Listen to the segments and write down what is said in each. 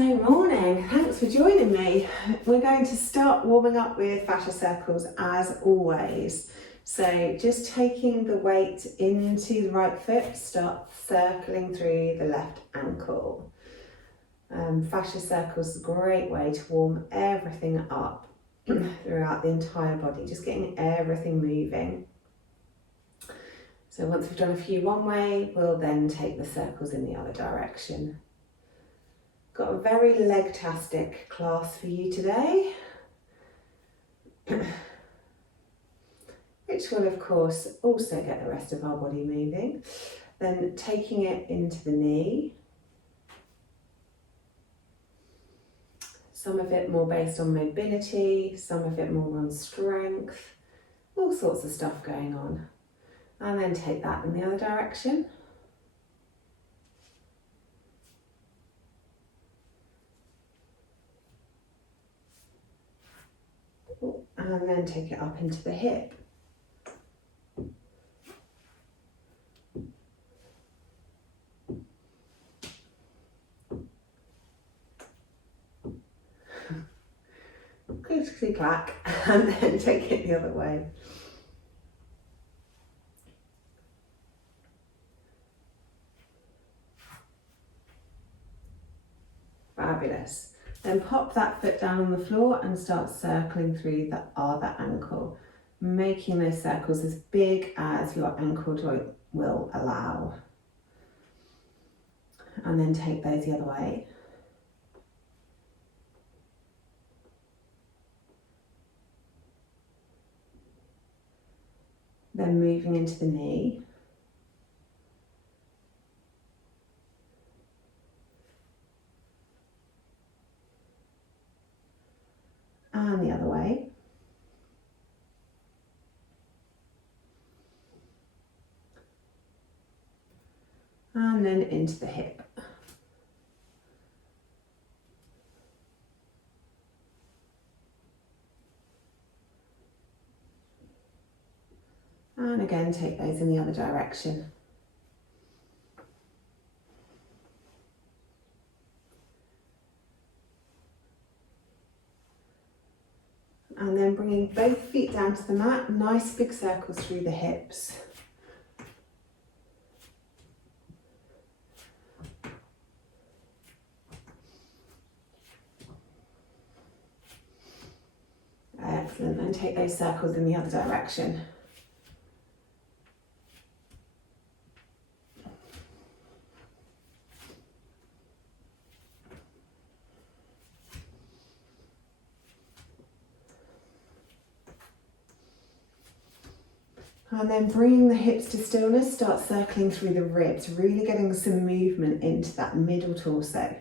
So morning, thanks for joining me. We're going to start warming up with fascia circles as always. So just taking the weight into the right foot, start circling through the left ankle. Fascia circles is a great way to warm everything up throughout the entire body, just getting everything moving. So once we've done a few one way, we'll then take the circles in the other direction. Got a very leg-tastic class for you today, which will of course also get the rest of our body moving. Then taking it into the knee, some of it more based on mobility, some of it more on strength, all sorts of stuff going on. And then take that in the other direction. And then take it up into the hip. Clickety clack, and then take it the other way. Fabulous. Then pop that foot down on the floor and start circling through the other ankle, making those circles as big as your ankle joint will allow. And then take those the other way. Then moving into the knee. And the other way. And then into the hip. And again, take those in the other direction. And then bringing both feet down to the mat, nice big circles through the hips. Excellent, and take those circles in the other direction. And then bringing the hips to stillness, start circling through the ribs, really getting some movement into that middle torso.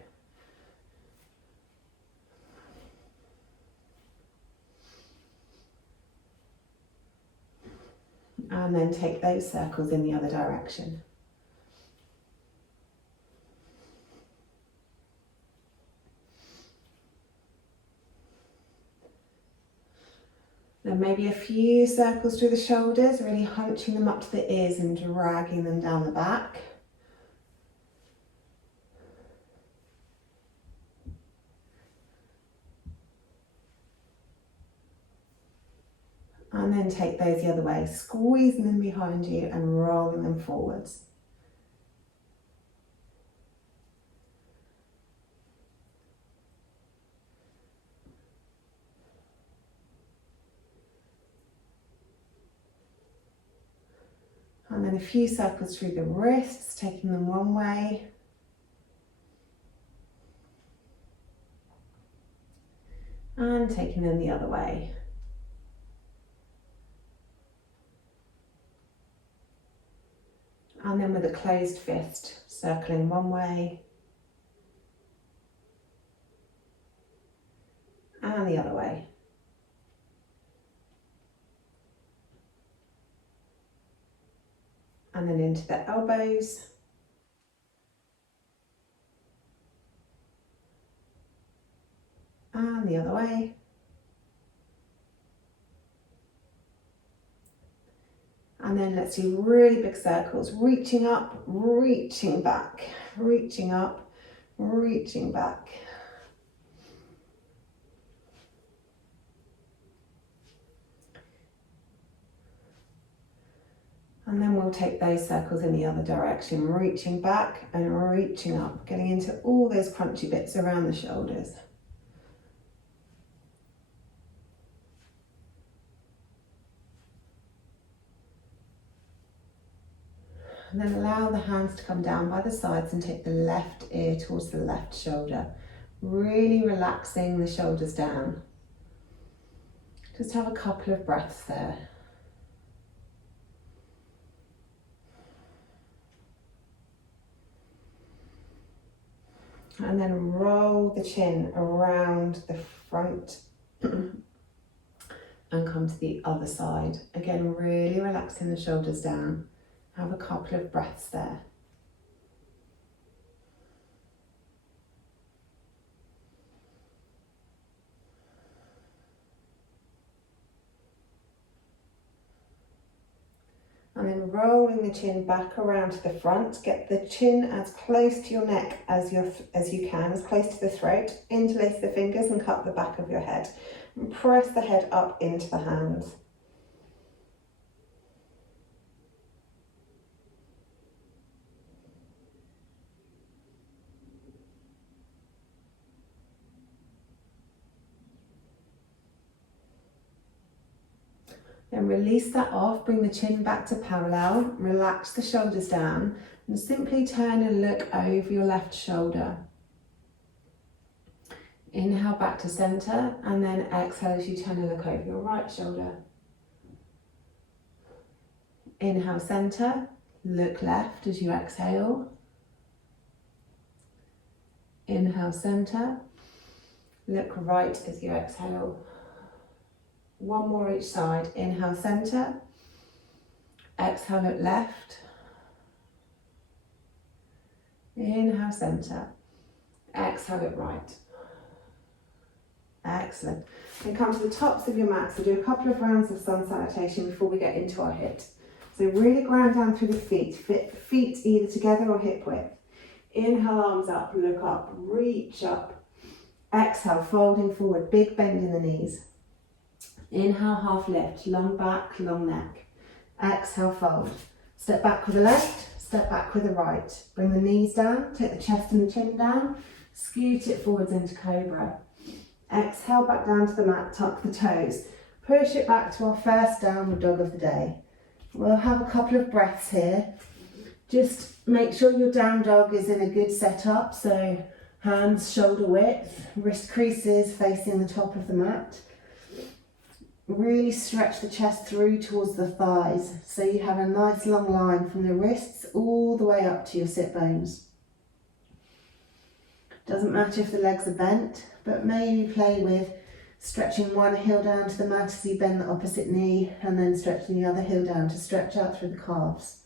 And then take those circles in the other direction. Then maybe a few circles through the shoulders, really hunching them up to the ears and dragging them down the back. And then take those the other way, squeezing them behind you and rolling them forwards. And then a few circles through the wrists, taking them one way. And taking them the other way. And then with a closed fist, circling one way and the other way. And then into the elbows. And the other way. And then let's do really big circles, reaching up, reaching back, reaching up, reaching back. And then we'll take those circles in the other direction, reaching back and reaching up, getting into all those crunchy bits around the shoulders. And then allow the hands to come down by the sides and take the left ear towards the left shoulder. Really relaxing the shoulders down. Just have a couple of breaths there. And then roll the chin around the front and come to the other side. Again, really relaxing the shoulders down. Have a couple of breaths there. And then rolling the chin back around to the front. Get the chin as close to your neck as you can, as close to the throat. Interlace the fingers and cup the back of your head. And press the head up into the hands. Then release that off, bring the chin back to parallel, relax the shoulders down and simply turn and look over your left shoulder. Inhale back to center and then exhale as you turn and look over your right shoulder. Inhale center, look left as you exhale. Inhale center, look right as you exhale. One more each side. Inhale center, exhale look left. Inhale center, exhale look right. Excellent. Then come to the tops of your mat. So do a couple of rounds of sun salutation before we get into our HIIT. So really ground down through the feet. Feet either together or hip width. Inhale, arms up, look up, reach up. Exhale, folding forward, big bend in the knees. Inhale, half lift, long back, long neck. Exhale, fold. Step back with the left, step back with the right. Bring the knees down, take the chest and the chin down, scoot it forwards into cobra. Exhale, back down to the mat, tuck the toes. Push it back to our first downward dog of the day. We'll have a couple of breaths here. Just make sure your down dog is in a good setup, so hands shoulder width, wrist creases facing the top of the mat. Really stretch the chest through towards the thighs so you have a nice long line from the wrists all the way up to your sit bones. Doesn't matter if the legs are bent, but maybe play with stretching one heel down to the mat as you bend the opposite knee and then stretching the other heel down to stretch out through the calves.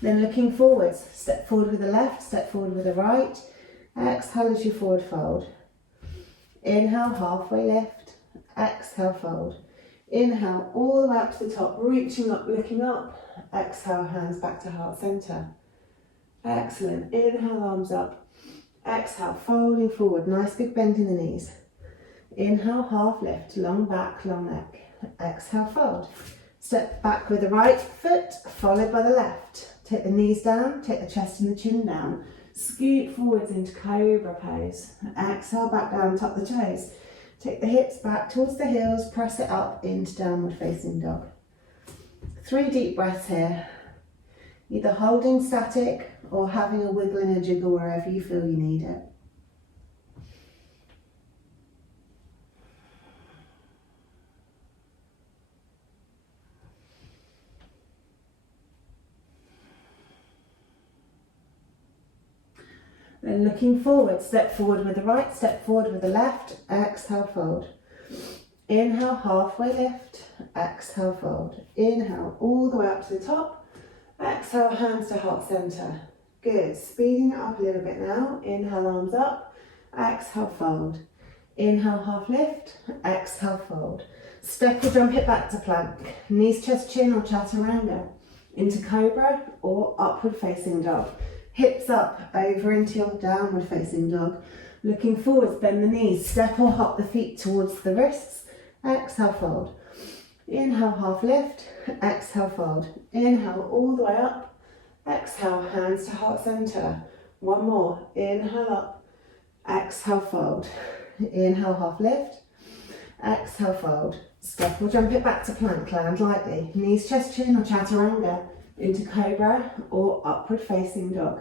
Then looking forwards, step forward with the left, step forward with the right. Exhale as you forward fold. Inhale, halfway lift. Exhale, fold. Inhale, all the way up to the top, reaching up, looking up. Exhale, hands back to heart center. Excellent. Inhale, arms up. Exhale, folding forward. Nice big bend in the knees. Inhale, half lift, long back, long neck. Exhale, fold. Step back with the right foot, followed by the left. Take the knees down, take the chest and the chin down. Scoot forwards into cobra pose. Exhale, back down, tuck the toes. Take the hips back towards the heels, press it up into downward facing dog. 3 deep breaths here. Either holding static or having a wiggle and a jiggle wherever you feel you need it. Then looking forward, step forward with the right, step forward with the left, exhale, fold. Inhale, halfway lift, exhale, fold. Inhale, all the way up to the top, exhale, hands to heart center. Good, speeding it up a little bit now. Inhale, arms up, exhale, fold. Inhale, half lift, exhale, fold. Step or jump it back to plank. Knees, chest, chin or chaturanga. Into cobra or upward facing dog. Hips up, over into your downward facing dog. Looking forwards, bend the knees, step or hop the feet towards the wrists. Exhale, fold. Inhale, half lift. Exhale, fold. Inhale, all the way up. Exhale, hands to heart center. One more. Inhale up. Exhale, fold. Inhale, half lift. Exhale, fold. Step or jump it back to plank, land lightly. Knees, chest, chin or chaturanga into cobra or upward facing dog.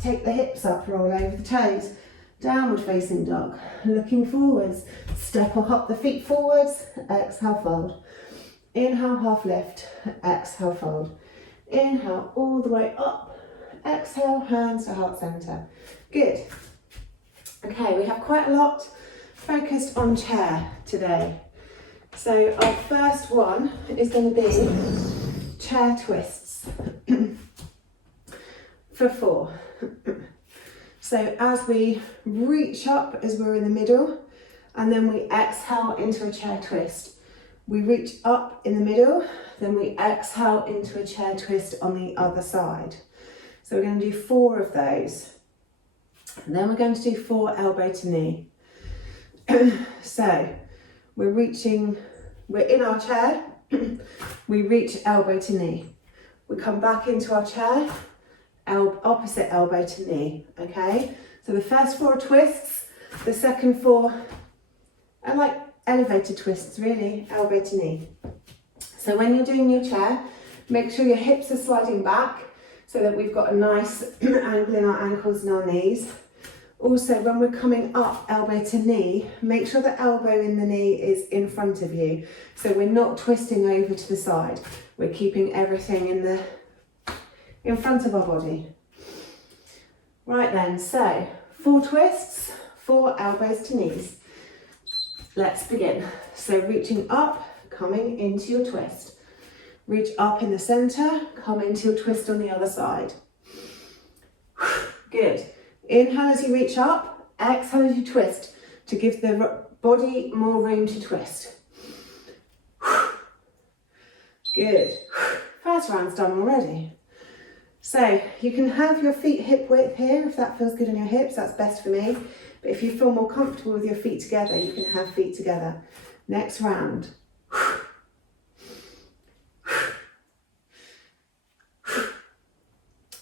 Take the hips up, roll over the toes. Downward facing dog. Looking forwards. Step or hop the feet forwards. Exhale, fold. Inhale, half lift. Exhale, fold. Inhale, all the way up. Exhale, hands to heart center. Good. Okay, we have quite a lot focused on chair today. So our first one is going to be chair twists for 4. So as we reach up as we're in the middle, and then we exhale into a chair twist. We reach up in the middle, then we exhale into a chair twist on the other side. So we're going to do 4 of those. And then we're going to do 4 elbow to knee. So we're in our chair, we reach elbow to knee. We come back into our chair, opposite elbow to knee, okay? So the first 4 twists, the second 4 are like elevator twists really, elbow to knee. So when you're doing your chair, make sure your hips are sliding back so that we've got a nice angle in our ankles and our knees. Also, when we're coming up elbow to knee, make sure the elbow in the knee is in front of you. So we're not twisting over to the side. We're keeping everything in front of our body. Right then, so 4 twists, 4 elbows to knees. Let's begin. So reaching up, coming into your twist. Reach up in the center, come into your twist on the other side. Good. Inhale as you reach up, exhale as you twist to give the body more room to twist. Good. First round's done already. So you can have your feet hip width here if that feels good on your hips, that's best for me. But if you feel more comfortable with your feet together, you can have feet together. Next round.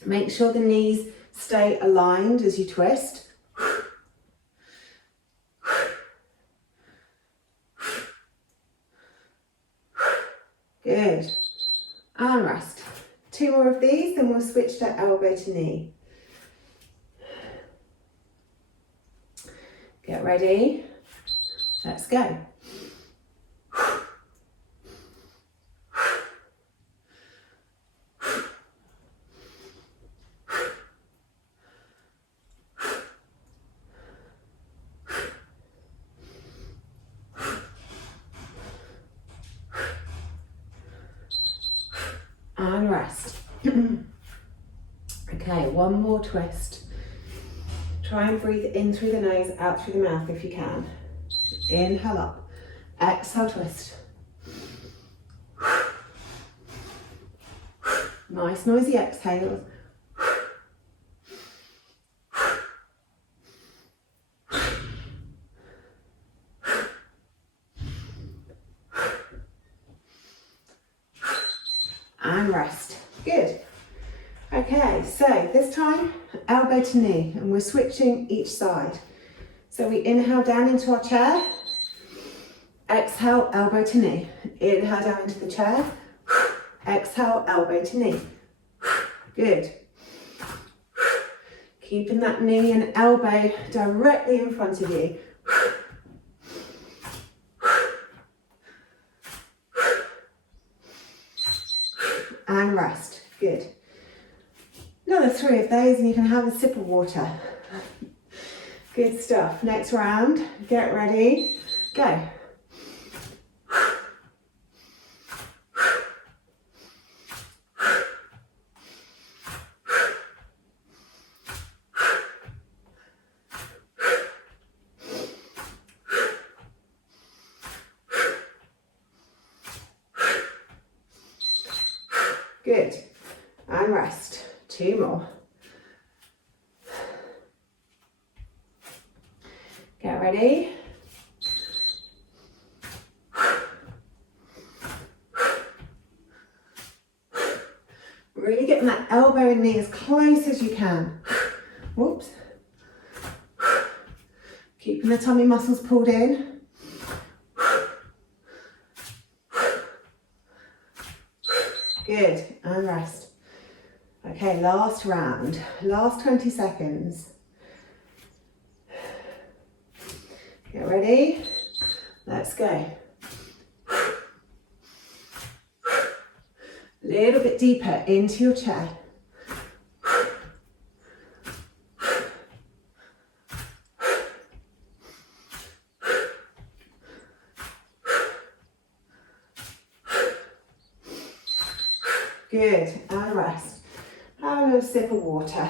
Make sure the knees stay aligned as you twist. Good. And rest. 2 more of these, then we'll switch to elbow to knee. Get ready. Let's go. And rest. Okay, one more twist. Try and breathe in through the nose, out through the mouth if you can. Inhale up, exhale, twist. Nice noisy exhales. And rest. Good. Okay, so this time, elbow to knee, and we're switching each side. So we inhale down into our chair, exhale, elbow to knee. Inhale down into the chair, exhale, elbow to knee. Good. Keeping that knee and elbow directly in front of you. And rest. Good. Another 3 of those and you can have a sip of water. Good stuff. Next round. Get ready. Go. Good. And rest. 2 more. Get ready. knee as close as you can. Whoops. Keeping the tummy muscles pulled in. Good, and rest. Okay, last round, last 20 seconds. Get ready, let's go. A little bit deeper into your chair. Good, and rest. Have a little sip of water.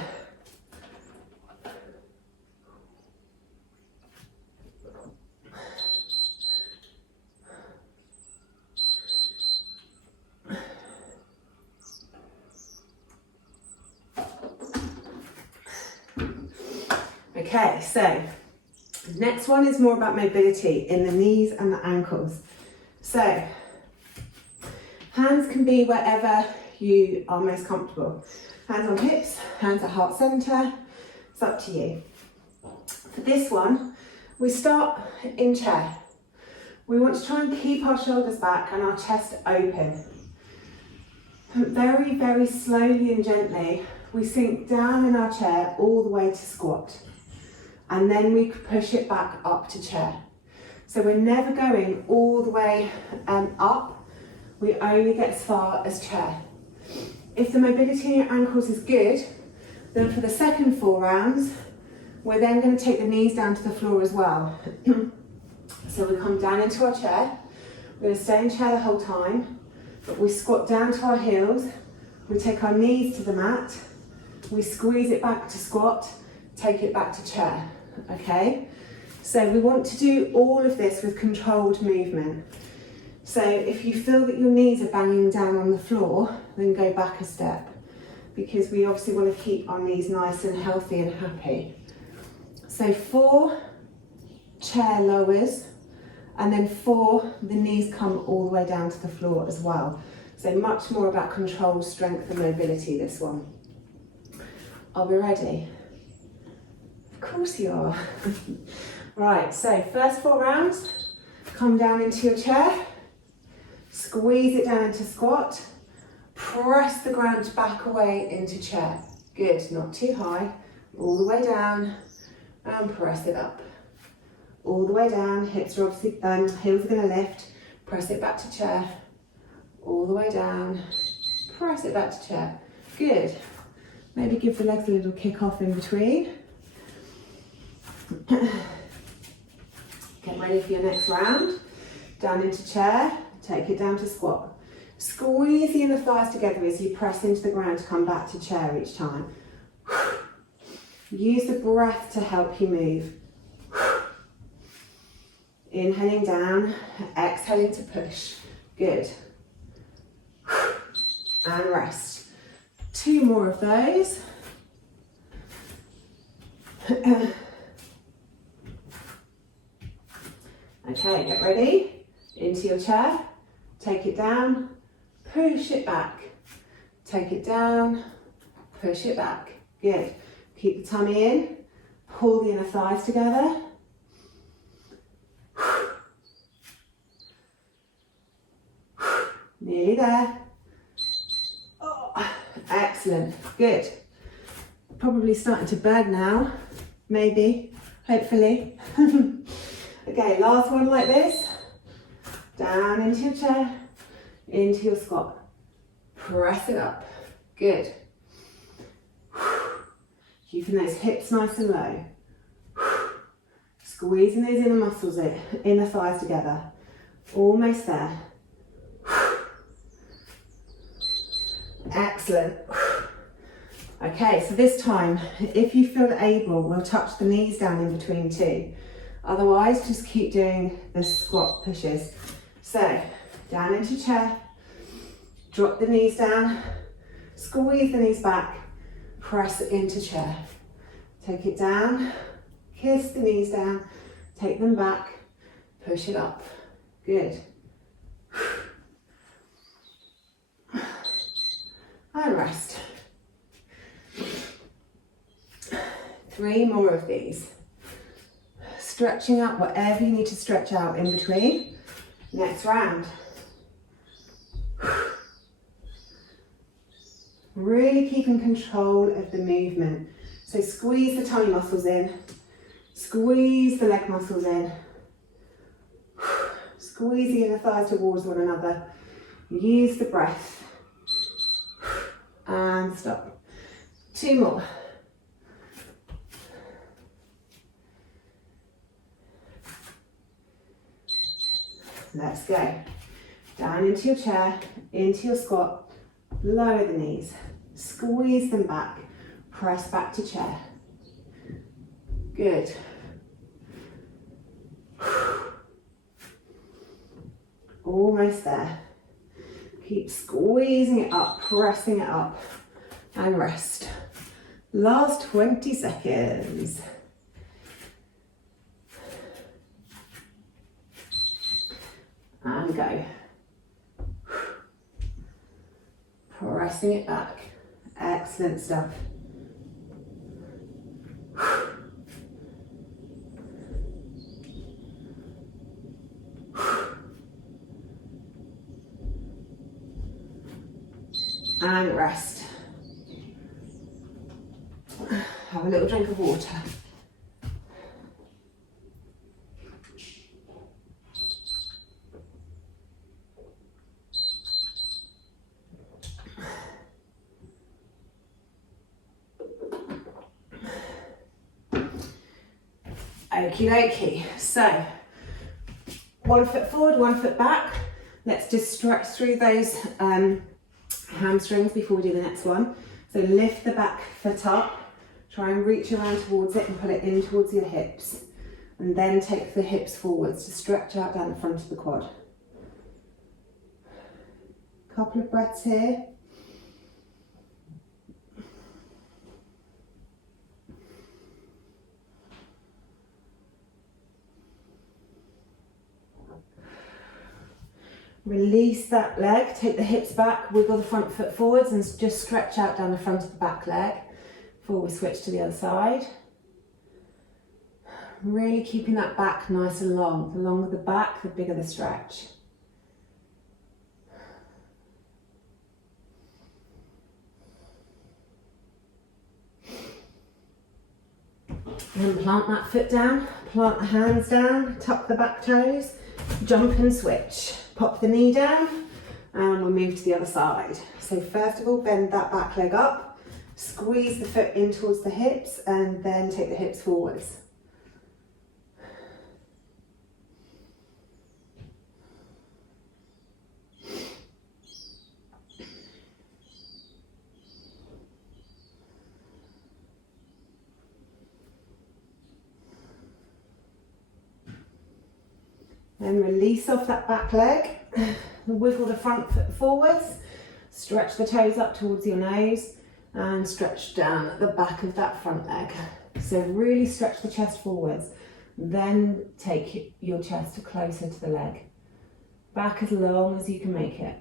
Okay, so the next one is more about mobility in the knees and the ankles. So hands can be wherever you are most comfortable. Hands on hips, hands at heart center, it's up to you. For this one, we start in chair. We want to try and keep our shoulders back and our chest open. Very, very slowly and gently, we sink down in our chair all the way to squat. And then we push it back up to chair. So we're never going all the way up, we only get as far as chair. If the mobility in your ankles is good, then for the second 4 rounds, we're then going to take the knees down to the floor as well. So we come down into our chair, we're going to stay in chair the whole time, but we squat down to our heels, we take our knees to the mat, we squeeze it back to squat, take it back to chair, okay? So we want to do all of this with controlled movement. So if you feel that your knees are banging down on the floor, then go back a step, because we obviously want to keep our knees nice and healthy and happy. So 4 chair lowers, and then 4, the knees come all the way down to the floor as well. So much more about control, strength and mobility, this one. Are we ready? Of course you are. Right, so first 4 rounds, come down into your chair, squeeze it down into squat, press the ground back away into chair. Good, not too high, all the way down, and press it up. All the way down, hips are obviously, heels are going to lift, press it back to chair, all the way down, press it back to chair. Good. Maybe give the legs a little kick off in between. Get ready for your next round. Down into chair, take it down to squat. Squeeze the inner thighs together as you press into the ground to come back to chair each time. Use the breath to help you move. Inhaling down, exhaling to push. Good. And rest. 2 more of those. Okay, get ready. Into your chair. Take it down. Push it back. Take it down. Push it back. Good. Keep the tummy in. Pull the inner thighs together. Nearly there. Oh, excellent. Good. Probably starting to burn now. Maybe. Hopefully. Okay, last one like this. Down into your chair. Into your squat. Press it up. Good. Keeping those hips nice and low. Squeezing those inner muscles in, inner thighs together. Almost there. Excellent. Okay, so this time, if you feel able, we'll touch the knees down in between too. Otherwise, just keep doing the squat pushes. So, down into chair, drop the knees down, squeeze the knees back, press it into chair. Take it down, kiss the knees down, take them back, push it up. Good. And rest. 3 more of these. Stretching out whatever you need to stretch out in between. Next round. Really keeping control of the movement. So squeeze the tummy muscles in. Squeeze the leg muscles in. Squeeze the inner thighs towards one another. Use the breath. And stop. 2 more. Let's go. Down into your chair, into your squat. Lower the knees. Squeeze them back. Press back to chair. Good. Almost there. Keep squeezing it up, pressing it up, and rest. Last 20 seconds. And go. Pressing it back. Excellent stuff. And rest. Have a little drink of water. Okie dokie. So, 1 foot forward, 1 foot back. Let's just stretch through those hamstrings before we do the next one. So lift the back foot up, try and reach around towards it and pull it in towards your hips. And then take the hips forwards to stretch out down the front of the quad. Couple of breaths here. Release that leg, take the hips back, wiggle the front foot forwards and just stretch out down the front of the back leg before we switch to the other side. Really keeping that back nice and long. The longer the back, the bigger the stretch. Then plant that foot down, plant the hands down, tuck the back toes, jump and switch. Pop the knee down and we'll move to the other side. So first of all, bend that back leg up, squeeze the foot in towards the hips and then take the hips forwards. Then release off that back leg, wiggle the front foot forwards, stretch the toes up towards your nose and stretch down at the back of that front leg. So really stretch the chest forwards, then take your chest closer to the leg. Back as long as you can make it.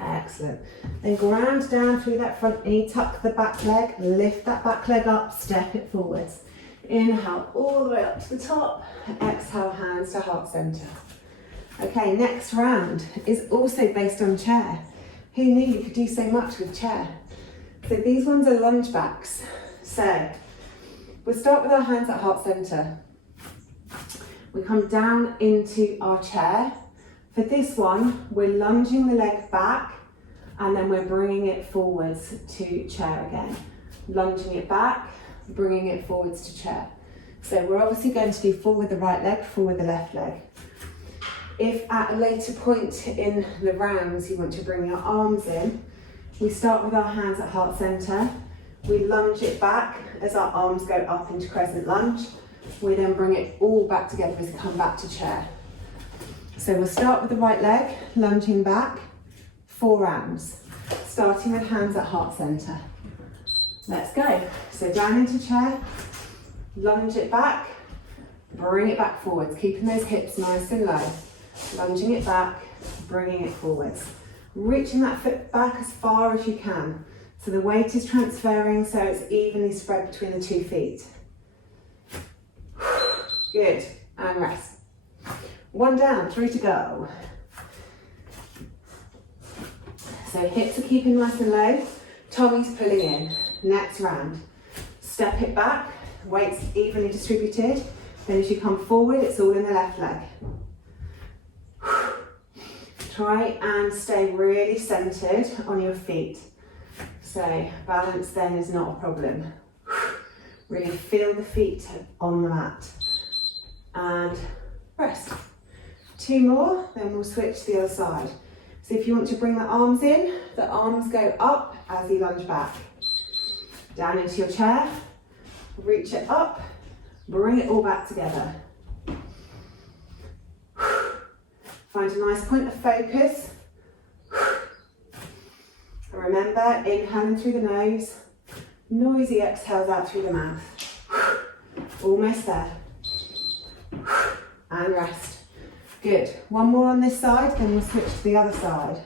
Excellent. Then ground down through that front knee, tuck the back leg, lift that back leg up, step it forwards. Inhale all the way up to the top, exhale hands to heart center. Okay, next round is also based on chair. Who knew you could do so much with chair? So these ones are lunge backs. So we'll start with our hands at heart center. We come down into our chair. For this one, we're lunging the leg back and then we're bringing it forwards to chair again. Lunging it back, bringing it forwards to chair. So we're obviously going to do full with the right leg, full with the left leg. If at a later point in the rounds you want to bring your arms in, we start with our hands at heart center. We lunge it back as our arms go up into crescent lunge. We then bring it all back together as we come back to chair. So we'll start with the right leg, lunging back, 4 rounds, starting with hands at heart center. Let's go. So down into chair, lunge it back, Bring it back forwards, keeping those hips nice and low. Lunging it back, bringing it forwards. Reaching that foot back as far as you can. So the weight is transferring so it's evenly spread between the 2 feet. Good, and rest. 1 down, 3 to go. So hips are keeping nice and low, tummy's pulling in. Next round. Step it back, weights evenly distributed. Then as you come forward, it's all in the left leg. Try and stay really centered on your feet. So balance then is not a problem. Really feel the feet on the mat. And rest. 2 more, then we'll switch to the other side. So if you want to bring the arms in, the arms go up as you lunge back. Down into your chair, reach it up, bring it all back together. Find a nice point of focus. And remember, inhaling through the nose, noisy exhales out through the mouth. Almost there. And rest. Good. 1 more on this side, then we'll switch to the other side.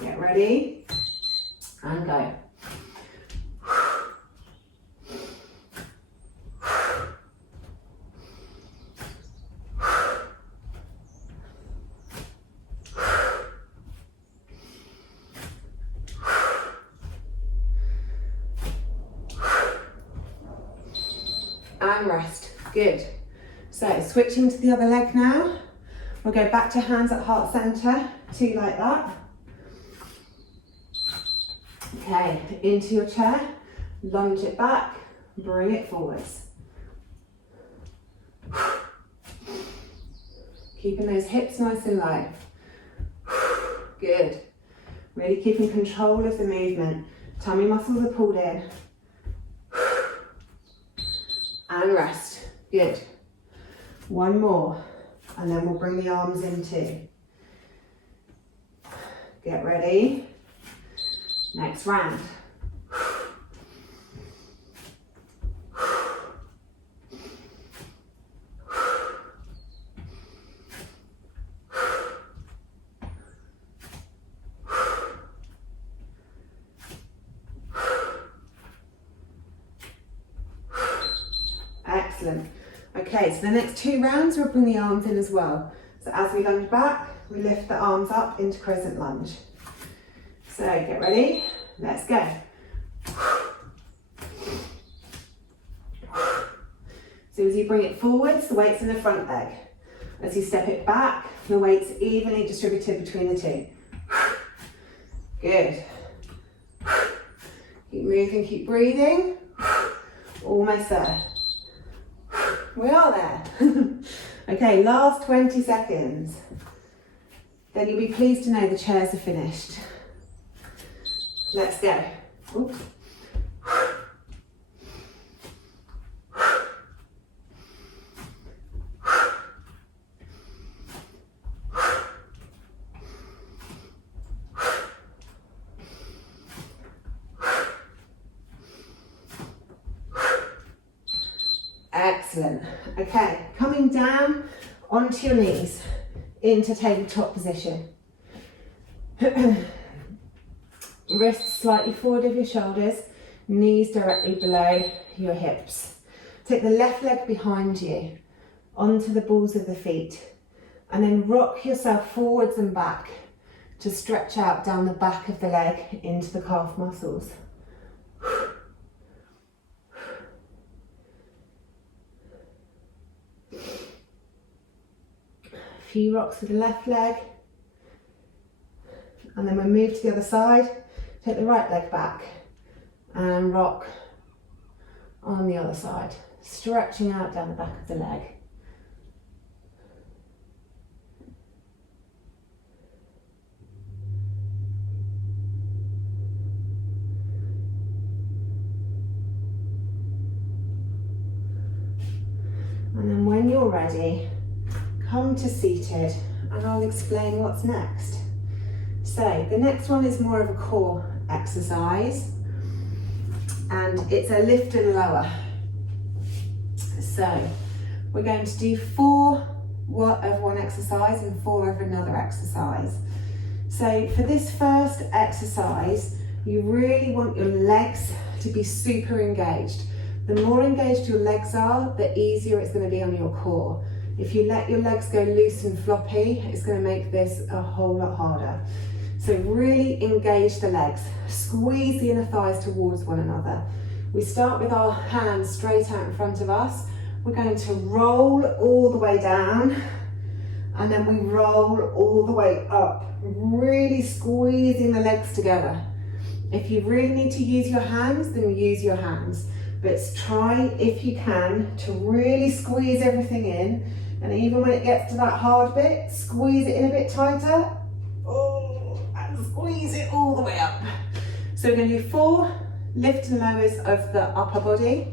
Get ready. And go. And rest. Good. So switching to the other leg now. We'll go back to hands at heart center, 2 like that. Okay, into your chair, lunge it back, bring it forwards. Keeping those hips nice and low. Good. Really keeping control of the movement. Tummy muscles are pulled in. And rest. Good. 1 more, and then we'll bring the arms in too. Get ready. Next round. Excellent. Okay, so the next 2 rounds we'll bring the arms in as well. So as we lunge back, we lift the arms up into crescent lunge. So get ready, let's go. So as you bring it forwards, the weight's in the front leg. As you step it back, the weight's evenly distributed between the 2. Good. Keep moving, keep breathing. Almost there. We are there. Okay, last 20 seconds. Then you'll be pleased to know the chairs are finished. Let's go. Oops. Excellent. Okay, coming down onto your knees into tabletop position. Wrists slightly forward of your shoulders, knees directly below your hips. Take the left leg behind you onto the balls of the feet and then rock yourself forwards and back to stretch out down the back of the leg into the calf muscles. A few rocks with the left leg, and then we'll move to the other side. Take the right leg back and rock on the other side, stretching out down the back of the leg. And then when you're ready, come to seated and I'll explain what's next. So the next one is more of a core exercise and it's a lift and lower. So we're going to do 4 of one exercise and 4 of another exercise. So for this first exercise, you really want your legs to be super engaged. The more engaged your legs are, the easier it's going to be on your core. If you let your legs go loose and floppy, it's going to make this a whole lot harder. So really engage the legs. Squeeze the inner thighs towards one another. We start with our hands straight out in front of us. We're going to roll all the way down, and then we roll all the way up, really squeezing the legs together. If you really need to use your hands, then use your hands. But try, if you can, to really squeeze everything in. And even when it gets to that hard bit, squeeze it in a bit tighter. Oh, and squeeze it all the way up. So we're going to do 4 lift and lowers of the upper body.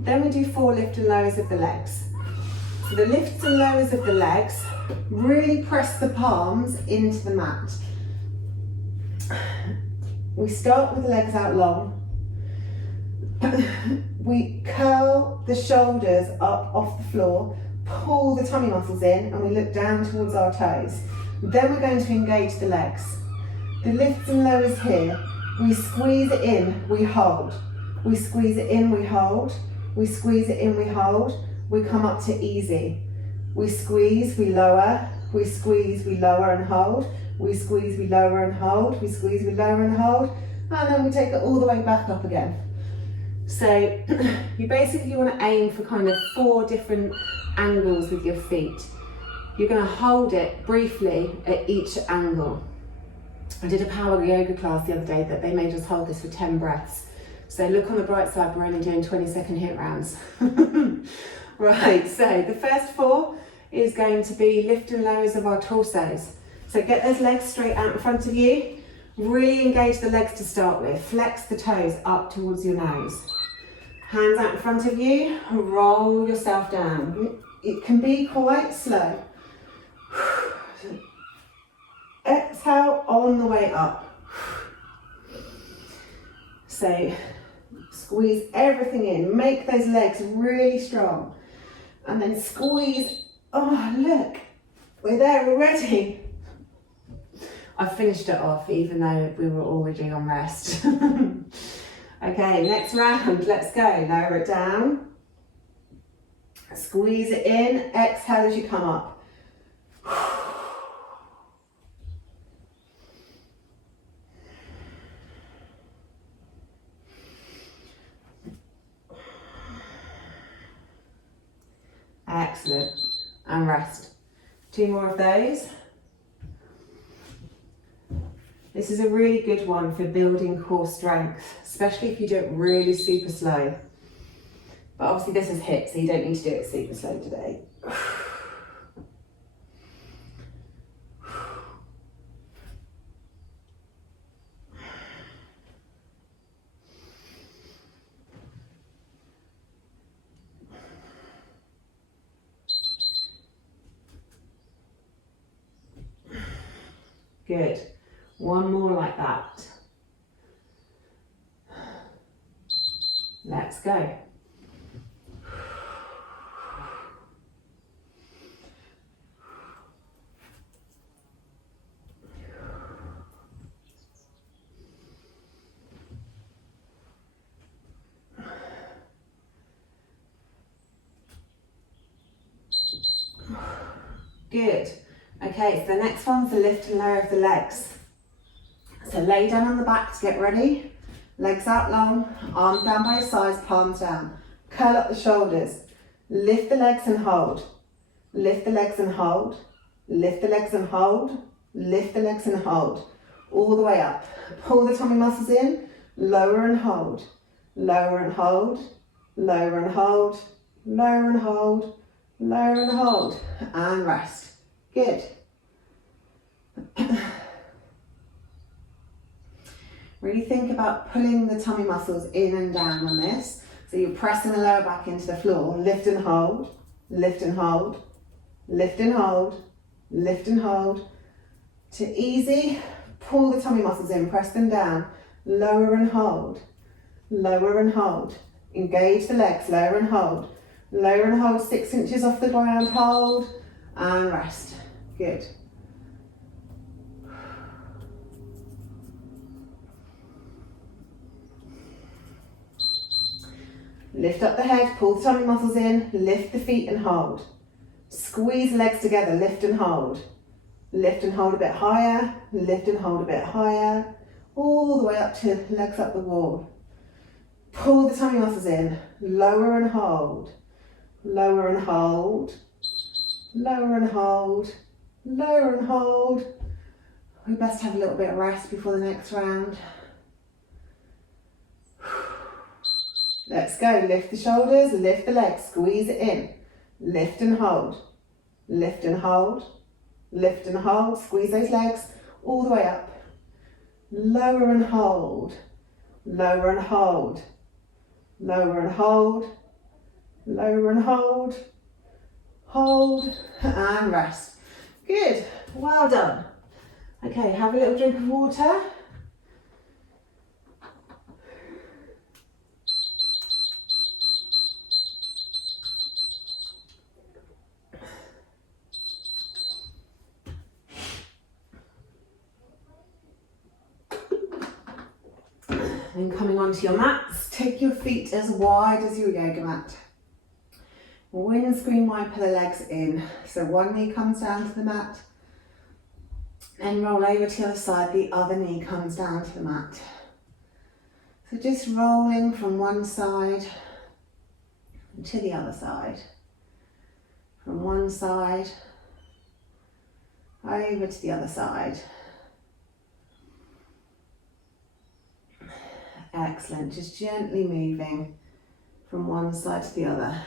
Then we do 4 lift and lowers of the legs. So the lifts and lowers of the legs, really press the palms into the mat. We start with the legs out long. We curl the shoulders up off the floor, pull the tummy muscles in, and we look down towards our toes. Then we're going to engage the legs. The lifts and lowers here, we squeeze it in, we hold. We squeeze it in, we hold. We squeeze it in, we hold. We come up to easy. We squeeze, we lower. We squeeze, we lower and hold. We squeeze, we lower and hold. We squeeze, we lower and hold. And then we take it all the way back up again. So you basically want to aim for kind of 4 different angles with your feet. You're going to hold it briefly at each angle. I did a power yoga class the other day that they made us hold this for 10 breaths. So look on the bright side, we're only doing 20-second HIIT rounds. Right, so the first 4 is going to be lift and lowers of our torsos. So get those legs straight out in front of you. Really engage the legs to start with. Flex the toes up towards your nose. Hands out in front of you, roll yourself down. It can be quite slow. Exhale on the way up. So squeeze everything in, make those legs really strong. And then squeeze, oh look, we're there already. I finished it off even though we were already on rest. Okay, next round, let's go. Lower it down. Squeeze it in, exhale as you come up. Excellent, and rest. 2 more of those. This is a really good one for building core strength, especially if you do it really super slow. But obviously this is HIIT, so you don't need to do it super slow today. Good. 1 more like that. Let's go. Good. Okay, so the next one's the lift and lower of the legs. So lay down on the back to get ready. Legs out long, arms down by your sides, palms down. Curl up the shoulders. Lift the legs and hold. Lift the legs and hold. Lift the legs and hold. Lift the legs and hold. All the way up. Pull the tummy muscles in. Lower and hold. Lower and hold. Lower and hold. Lower and hold. Lower and hold. And rest. Good. Really think about pulling the tummy muscles in and down on this. So you're pressing the lower back into the floor. Lift and hold, lift and hold, lift and hold, lift and hold. To easy, pull the tummy muscles in, press them down, lower and hold, lower and hold. Engage the legs, lower and hold. Lower and hold 6 inches off the ground, hold and rest. Good. Lift up the head, pull the tummy muscles in, lift the feet and hold. Squeeze the legs together, lift and hold. Lift and hold a bit higher, lift and hold a bit higher, all the way up to legs up the wall. Pull the tummy muscles in, lower and hold, lower and hold, lower and hold, lower and hold. We best have a little bit of rest before the next round. Let's go, lift the shoulders, lift the legs, squeeze it in. Lift and hold, lift and hold, lift and hold, squeeze those legs all the way up. Lower and hold, lower and hold, lower and hold, lower and hold and rest. Good, well done. Okay, have a little drink of water. And coming onto your mats, take your feet as wide as your yoga mat. Windscreen wiper the legs in. So one knee comes down to the mat, and roll over to the other side, the other knee comes down to the mat. So just rolling from one side to the other side. From one side over to the other side. Excellent, just gently moving from one side to the other.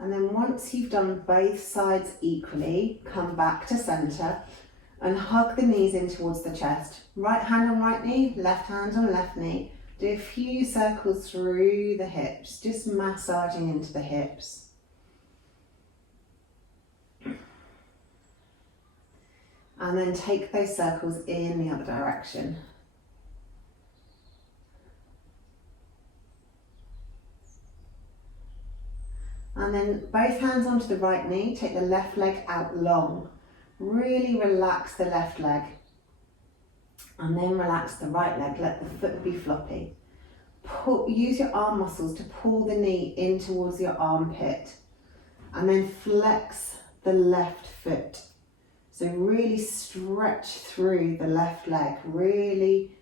And then once you've done both sides equally, come back to centre and hug the knees in towards the chest. Right hand on right knee, left hand on left knee. Do a few circles through the hips, just massaging into the hips. And then take those circles in the other direction. And then both hands onto the right knee, take the left leg out long. Really relax the left leg. And then relax the right leg, let the foot be floppy. Use your arm muscles to pull the knee in towards your armpit. And then flex the left foot. So really stretch through the left leg, really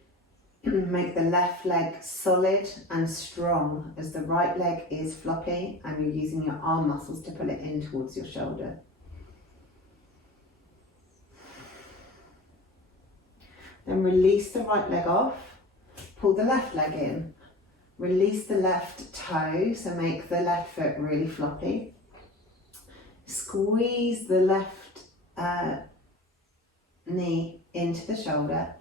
make the left leg solid and strong as the right leg is floppy and you're using your arm muscles to pull it in towards your shoulder. Then release the right leg off, pull the left leg in, release the left toe, so make the left foot really floppy. Squeeze the left knee into the shoulder.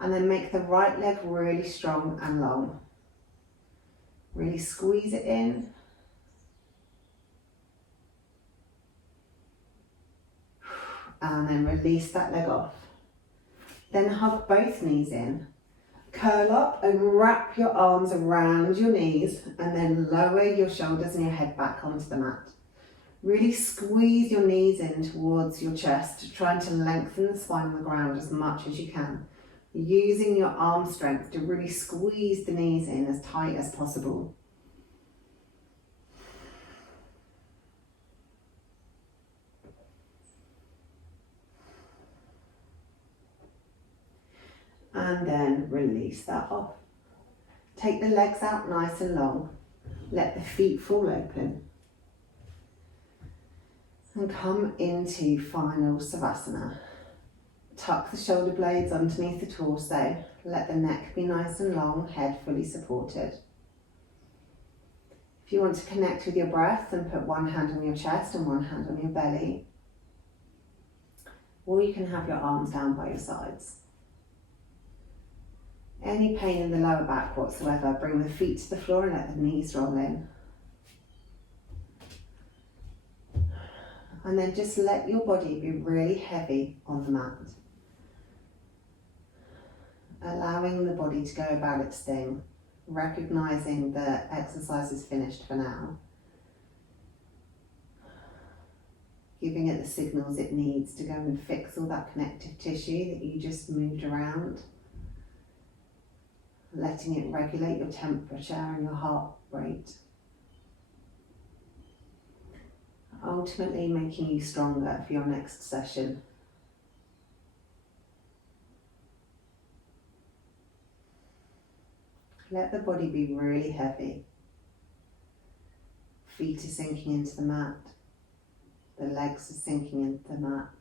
And then make the right leg really strong and long. Really squeeze it in. And then release that leg off. Then hug both knees in. Curl up and wrap your arms around your knees and then lower your shoulders and your head back onto the mat. Really squeeze your knees in towards your chest, trying to lengthen the spine on the ground as much as you can. Using your arm strength to really squeeze the knees in as tight as possible. And then release that off. Take the legs out nice and long. Let the feet fall open. And come into final Savasana. Tuck the shoulder blades underneath the torso. Let the neck be nice and long, head fully supported. If you want to connect with your breath, then put one hand on your chest and one hand on your belly. or you can have your arms down by your sides. Any pain in the lower back whatsoever, bring the feet to the floor and let the knees roll in. And then just let your body be really heavy on the mat. Allowing the body to go about its thing, recognizing that exercise is finished for now. Giving it the signals it needs to go and fix all that connective tissue that you just moved around. Letting it regulate your temperature and your heart rate. Ultimately making you stronger for your next session. Let the body be really heavy. Feet are sinking into the mat. The legs are sinking into the mat.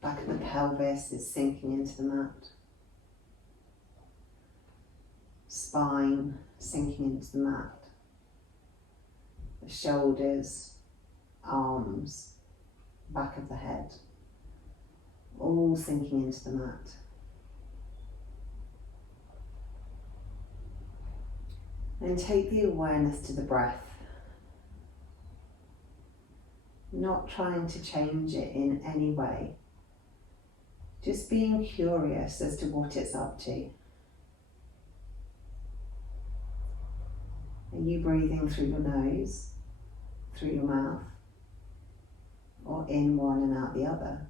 Back of the pelvis is sinking into the mat. Spine sinking into the mat. The shoulders, arms, back of the head, all sinking into the mat. And take the awareness to the breath, not trying to change it in any way, just being curious as to what it's up to. Are you breathing through your nose, through your mouth, or in one and out the other?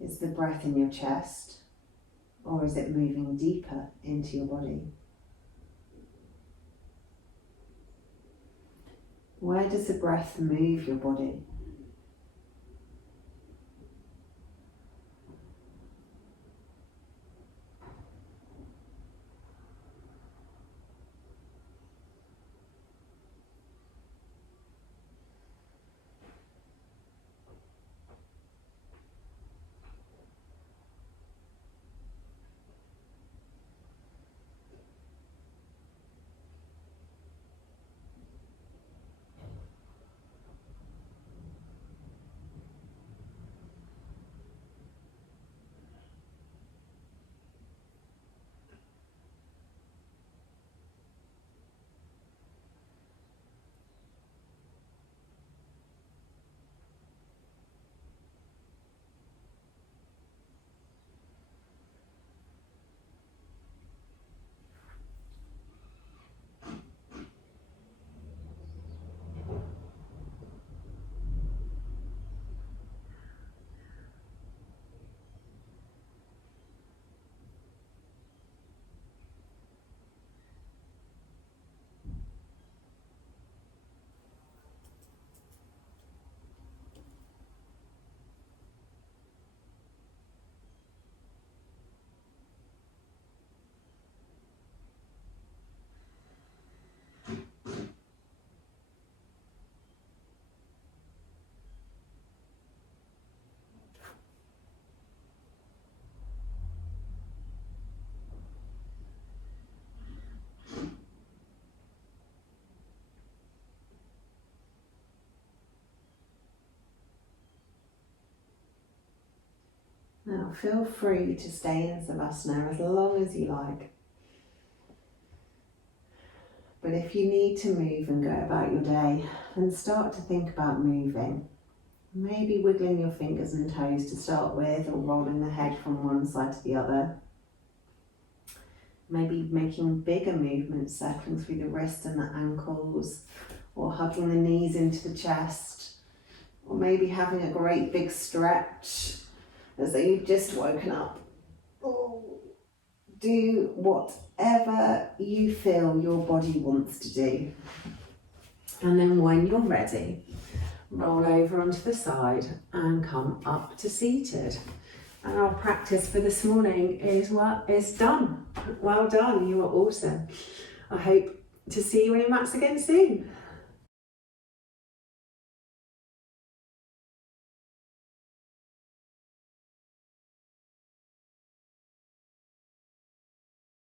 Is the breath in your chest, or is it moving deeper into your body? Where does the breath move your body? Now feel free to stay in Savasana as long as you like. But if you need to move and go about your day, then start to think about moving. Maybe wiggling your fingers and toes to start with, or rolling the head from one side to the other. Maybe making bigger movements, circling through the wrists and the ankles, or hugging the knees into the chest, or maybe having a great big stretch as though you've just woken up. Do whatever you feel your body wants to do. And then when you're ready, roll over onto the side and come up to seated. And our practice for this morning is done. Well done, you are awesome. I hope to see you on your mats again soon.